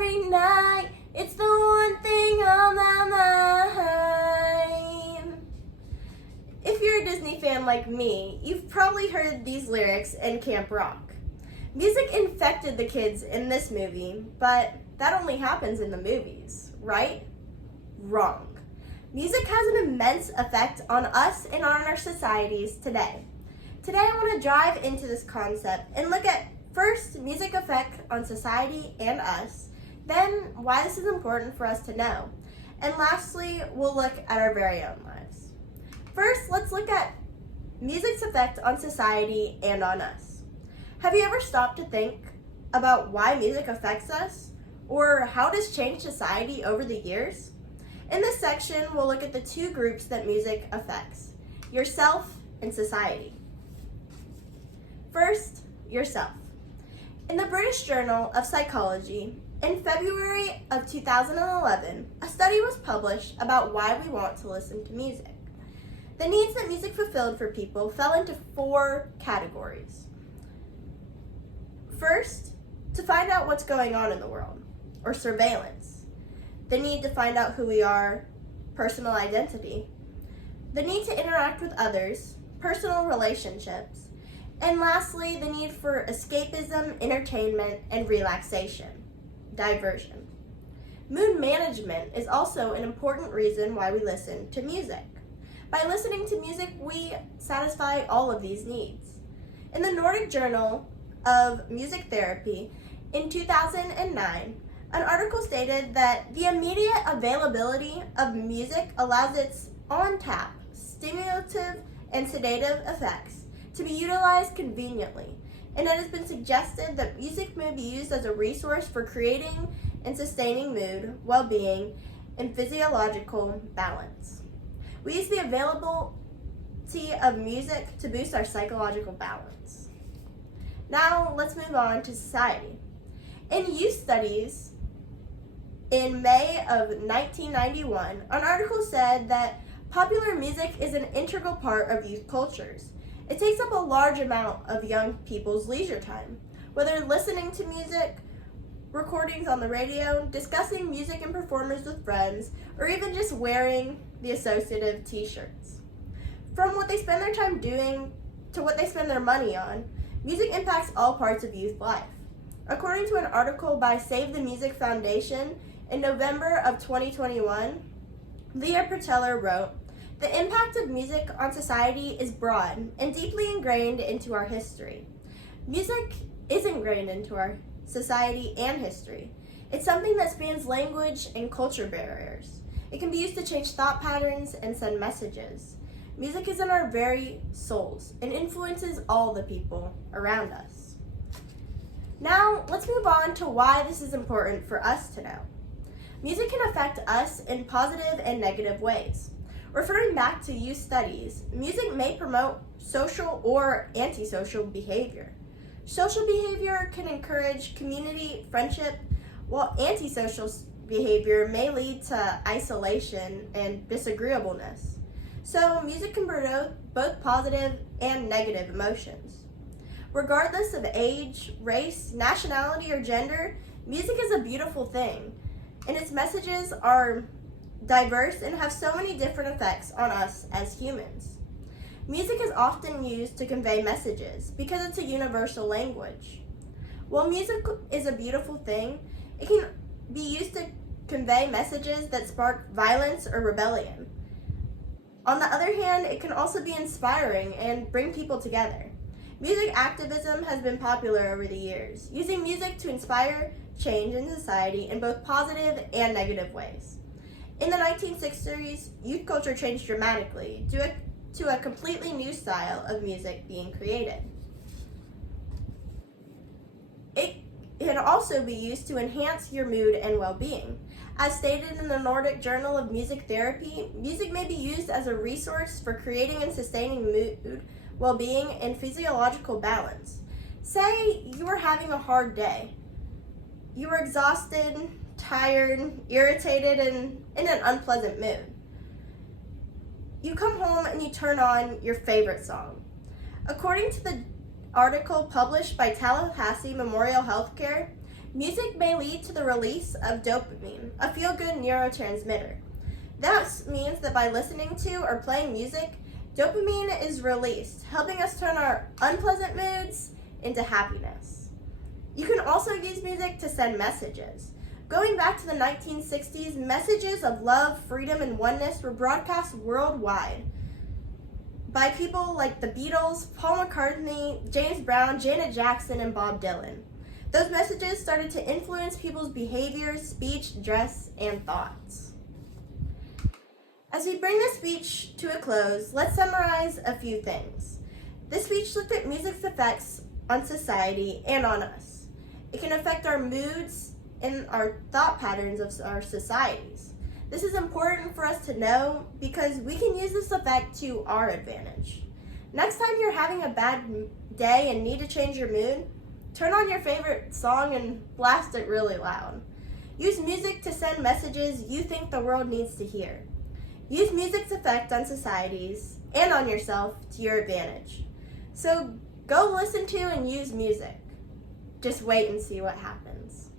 every night. It's the one thing on my mind. If you're a Disney fan like me, you've probably heard these lyrics in Camp Rock. Music infected the kids in this movie, but that only happens in the movies, right? Wrong. Music has an immense effect on us and on our societies today. Today I want to dive into this concept and look at first, music effect on society and us, then why this is important for us to know, and lastly, we'll look at our very own lives. First, let's look at music's effect on society and on us. Have you ever stopped to think about why music affects us, or how it has changed society over the years? In this section, we'll look at the two groups that music affects, yourself and society. First, yourself. In the British Journal of Psychology, in February of 2011, a study was published about why we want to listen to music. The needs that music fulfilled for people fell into 4 categories. First, to find out what's going on in the world, or surveillance. The need to find out who we are, personal identity. The need to interact with others, personal relationships. And lastly, the need for escapism, entertainment, and relaxation, diversion. Mood management is also an important reason why we listen to music. By listening to music, we satisfy all of these needs. In the Nordic Journal of Music Therapy, in 2009, an article stated that the immediate availability of music allows its on-tap, stimulative, and sedative effects to be utilized conveniently, and it has been suggested that music may be used as a resource for creating and sustaining mood, well-being, and physiological balance. We use the availability of music to boost our psychological balance. Now, let's move on to society. In youth studies, in May of 1991, an article said that popular music is an integral part of youth cultures. It takes up a large amount of young people's leisure time, whether listening to music, recordings on the radio, discussing music and performers with friends, or even just wearing the associative t-shirts. From what they spend their time doing to what they spend their money on, music impacts all parts of youth life. According to an article by Save the Music Foundation in November of 2021, Leah Perteller wrote, "The impact of music on society is broad and deeply ingrained into our history. Music is ingrained into our society and history. It's something that spans language and culture barriers. It can be used to change thought patterns and send messages. Music is in our very souls and influences all the people around us." Now, let's move on to why this is important for us to know. Music can affect us in positive and negative ways. Referring back to youth studies, music may promote social or antisocial behavior. Social behavior can encourage community, friendship, while antisocial behavior may lead to isolation and disagreeableness. So, music can promote both positive and negative emotions. Regardless of age, race, nationality, or gender, music is a beautiful thing, and its messages are diverse and have so many different effects on us as humans. Music is often used to convey messages because it's a universal language. While music is a beautiful thing, it can be used to convey messages that spark violence or rebellion. On the other hand, it can also be inspiring and bring people together. Music activism has been popular over the years, using music to inspire change in society in both positive and negative ways. In the 1960s, youth culture changed dramatically due to a completely new style of music being created. It can also be used to enhance your mood and well-being. As stated in the Nordic Journal of Music Therapy, music may be used as a resource for creating and sustaining mood, well-being, and physiological balance. Say you were having a hard day. You were exhausted, tired, irritated, and in an unpleasant mood. You come home and you turn on your favorite song. According to the article published by Tallahassee Memorial Healthcare, Music may lead to the release of dopamine, a feel-good neurotransmitter. That means that by listening to or playing music, dopamine is released, helping us turn our unpleasant moods into happiness. You can also use music to send messages. Going back to the 1960s, messages of love, freedom, and oneness were broadcast worldwide by people like the Beatles, Paul McCartney, James Brown, Janet Jackson, and Bob Dylan. Those messages started to influence people's behaviors, speech, dress, and thoughts. As we bring this speech to a close, let's summarize a few things. This speech looked at music's effects on society and on us. It can affect our moods and our thought patterns of our societies. This is important for us to know because we can use this effect to our advantage. Next time you're having a bad day and need to change your mood, turn on your favorite song and blast it really loud. Use music to send messages you think the world needs to hear. Use music's effect on societies and on yourself to your advantage. So go listen to and use music. Just wait and see what happens.